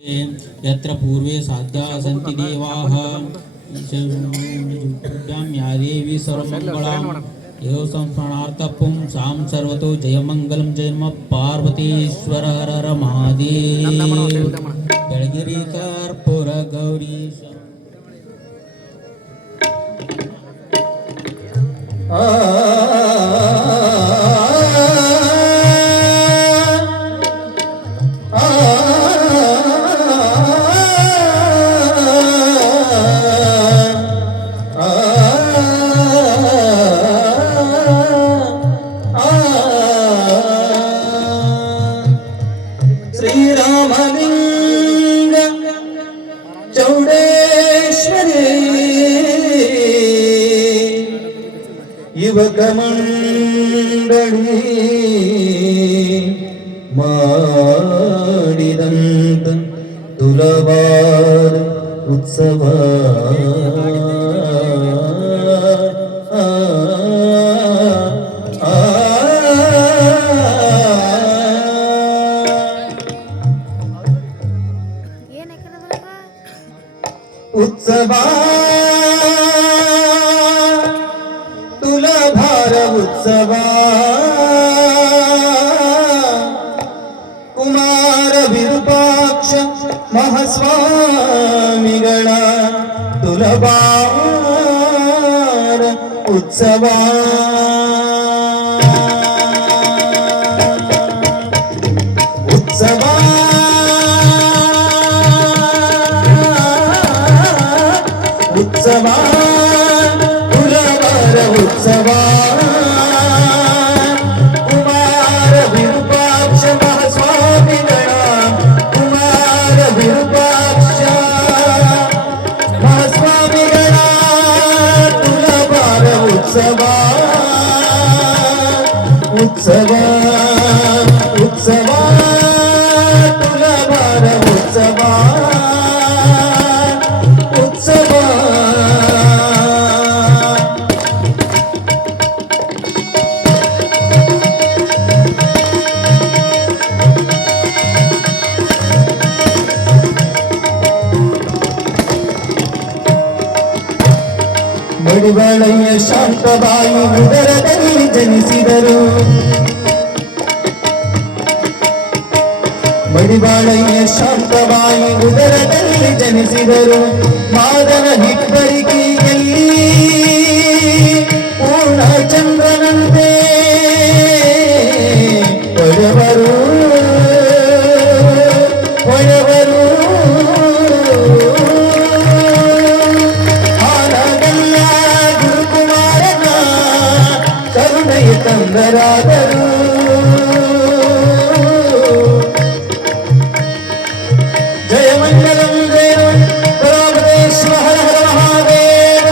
यत्र पूर्वे साध्या सन्ति देवाः या देवी सर्वमङ्गलाम् एव संस्मरणार्थं सां सर्वतो जयमङ्गलं जय नमः पार्वतीश्वर हर हर महादेव बेळगिरि कर्पूर गौरीश ಯುವಕಮಂಡಳಿ ಮಾಡಿದಂತ ತುಲವಾರ ಉತ್ಸವ ಉತ್ಸವ उत्सव कुमार विरूपाक्ष महास्वामिगळ तुलबार उत्सव उत्सव उत्सव तुलबार उत्सव उत्सव उत्सव तुलबार उत्सव उत्सव ಮಡಿವಾಳಯ್ಯ ಶಾಂತಬಾಯಿ ಉದರದಲ್ಲಿ ಜನಿಸಿದರು ಮಡಿವಾಳಯ್ಯ ಶಾಂತಬಾಯಿ ಉದರದಲ್ಲಿ ಜನಿಸಿದರು ಮಾದನ ಹಿಪ್ಪರಿಕೆಯಲ್ಲಿ ಪೂರ್ಣ ಚಂದ್ರನಂತೆ ಒಡೆವರು ಒಡೆವರು ತಂದರಾದರು ಜಯಮಂಗಲಂ ಜಯ ಪರಾಮರೇಶ್ವರ ಹರ ಹರ ಮಹಾದೇವ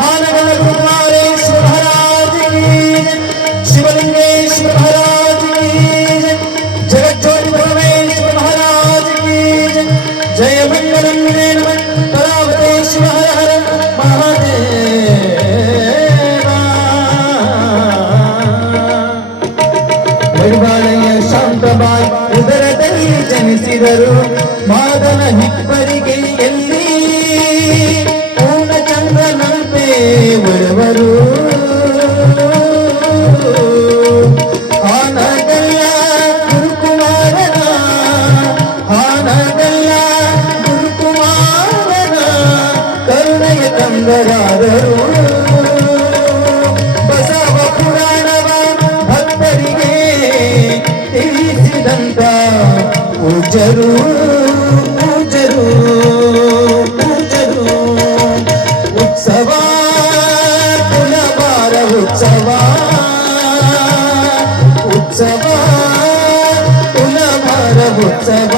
ಹಾನಗಲ ಕುಮಾರೇಶ್ವರ ಮಹಾರಾಜ ಶಿವಲಿಂಗೇಶ್ವರ ಮಹಾರಾಜ ಜಗಜ್ಯೋತಿ ಪರಮೇಶ್ವರ ಮಹಾರಾಜ ಜಯಮಂಗಲಂ ಜಯ ಪರಾಮರೇಶ್ವರ ಹರ ಹರ ಮಹಾದೇವ ಮಡಿವಾಳಯ್ಯ ಶಾಂತಬಾಯಿ ಉದರದಲ್ಲಿ ಜನಿಸಿದರು ಮಾದನ ಹಿಪ್ಪರಿಗೆಯಲ್ಲಿ ಪೂರ್ಣ ಚಂದ್ರನಂತೆ ಒಡೆವರು ಹಾನಗಲ್ಲ ಗುರುಕುಮಾರನ ಹಾನಗಲ್ಲ ಗುರುಕುಮಾರನ ಕರುಣೆಯ ತಂದರಾದರು ಬಸವ ಪುರಾಣವ ಭಕ್ತರಿಗೆ ತಿಳಿಸಿದಂತ ಪೂಜರು ಪೂಜರು ಪೂಜರು ಉತ್ಸವ ತುಲಬಾರ ಉತ್ಸವ ಉತ್ಸವ ತುಲಬಾರ ಉತ್ಸವ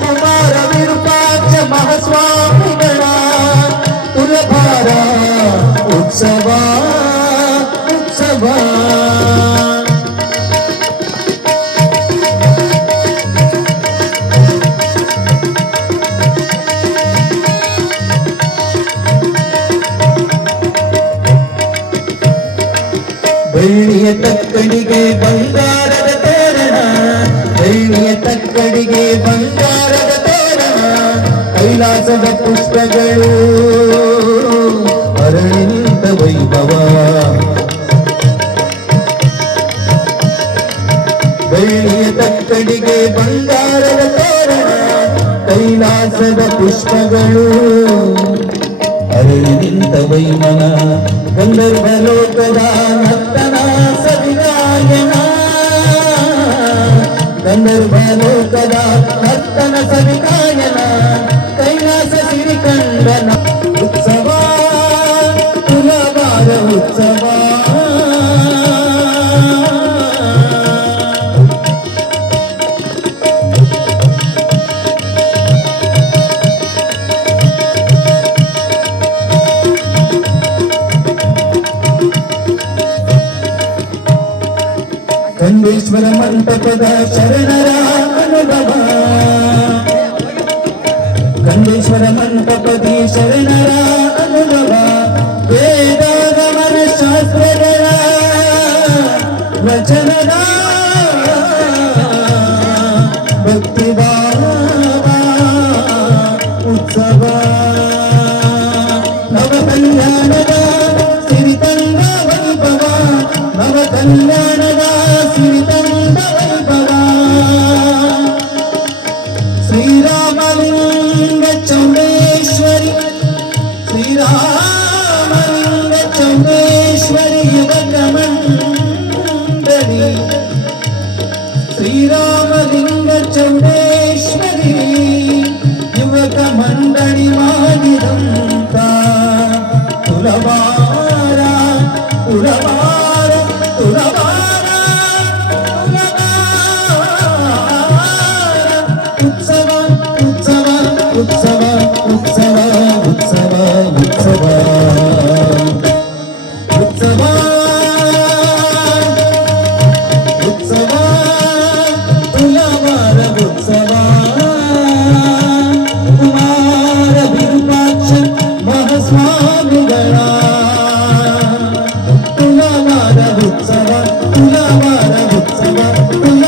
ಕುಮಾರ ವಿರೂಪಾಕ್ಷ ಮಹಾಸ್ವಾಮಿಗಳ ತುಲಭಾರ ಉತ್ಸವ ಉತ್ಸವ ಬೆಳ್ಳಿಯ ತಕ್ಕಡಿಗೆ ಬಂಗಾರದ ತೋರಣ ಬೆಳ್ಳಿಯ ತಕ್ಕಡಿ ತಕ್ಕಡಿಗೆ ಬಂಗಾರದ ತೋರಣ ಕೈಲಾಸದ ಪುಷ್ಪಗಳು ಅರಳಿ ನಿಂತ ವೈಭವ ಬೆಳ್ಳಿಯ ತಕ್ಕಡಿಗೆ ಬಂಗಾರದ ತೋರಣ ಕೈಲಾಸದ ಪುಷ್ಪಗಳು ಅರಳಿ ನಿಂತ ವೈಮನ ಗಂಧರ್ವ ಲೋಕದ ನರ್ತನ ಸವಿಗಾಯನ ಗಂಧರ್ವ ಲೋಕದ ನರ್ತನ ಸವಿಗಾಯನ ಕೈಲಾಸ ಸಿರಿಕಂಡನ ಉತ್ಸವ ತುಲಭಾರ ಉತ್ಸವ ಕಂದೇಶ್ವರ ಮಂಟಪದ ಶರಣರ ಅನುಭವ ಕಂದೇಶ್ವರ ಮಂಟಪದಿ ಶರಣರ ಅನುಭವ ವೇದಾಗಮನ ಶಾಸ್ತ್ರಗಳ ವಚನದ ಭಕ್ತಿಭಾವ ಉತ್ಸವ ನವ ಕಲ್ಯಾಣದ ಸಿರಿತಂಗ ವೈಭವ ನವ ಕಲ್ಯಾಣದ ಸಿರಿತಂಗ ವೈಭವ ಶ್ರೀರಾಮಲಿಂಗ ಚೌಡೇಶ್ವರಿ ಶ್ರೀರಾಮಲಿಂಗ ಚೌಡೇಶ್ವರಿ ಯುವಕ ಮಂಡಳಿ ಶ್ರೀರಾಮಲಿಂಗ ಚೌಡೇಶ್ವರಿ ಯುವಕ ಮಂಡಳಿ ಮಾಡಿದಂತ ತುಲಭಾರ ತುಲಭಾರ ತುಲಭಾರ ಉತ್ಸವ ಉತ್ಸವ ಉತ್ಸವ ಉತ್ಸವ ಉತ್ಸವ ಉತ್ಸವ ಉತ್ಸವ ಉತ್ಸವ ತುಲಭಾರ ಉತ್ಸವ ಕುಮಾರ ವಿರೂಪಾಕ್ಷ ಮಹಾಸ್ವಾಮಿಗಳ ತುಲಭಾರ ಉತ್ಸವ ತುಲಭಾರ ಉತ್ಸವ ತುಲ